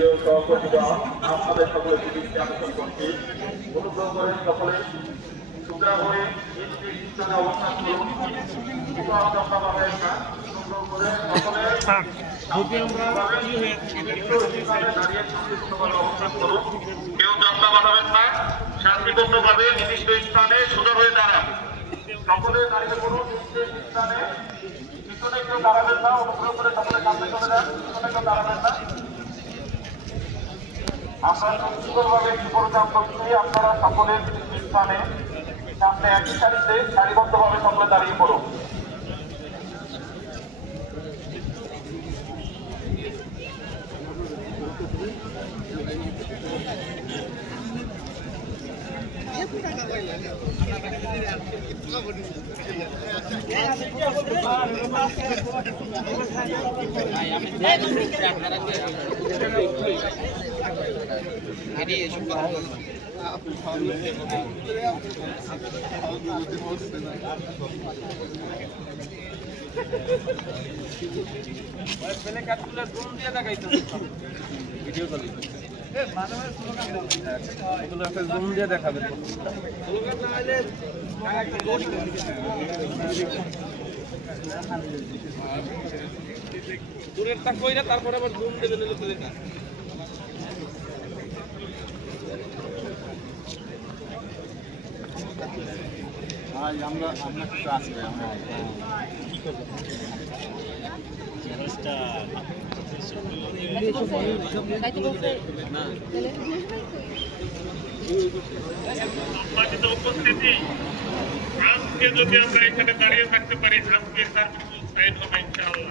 প্রিয় সহকর্মীগণ, আপনাদের সকলের প্রতি আকর্ষণ করছি। অনুগ্রহ করে সকলে সোজা হয়ে স্থানে অবস্থান করুন। অনুগ্রহ করে সকলে অবস্থান করুন। কেউ জটলা বাঁধাবেন না, শান্তিপূর্ণভাবে নির্দিষ্ট স্থানে সোজা হয়ে দাঁড়ান। সকলে দাঁড়িয়ে পড়ুন নির্দিষ্ট স্থানে। পিছনে কেউ দাঁড়াবেন না, অনুগ্রহ করে সকলে সামনে চলে যান। পিছনে কেউ দাঁড়াবেন না। আমরা সুন্দরভাবে প্রোগ্রাম করছি। আপনারা সকলে স্থানে সামনে একই সারিতে সারিবদ্ধভাবে সকলে দাঁড়িয়ে পড়ুন। দেখাবেন দূরের তা কইরা তারপরে আবার জুম দেবেন প্লেটা। আমরা কিছু আসবে আমরা কি করবো উপস্থিতি। আজকে যদি আমরা এখানে দাঁড়িয়ে থাকতে পারি, আজকে তার ইনশাআল্লাহ।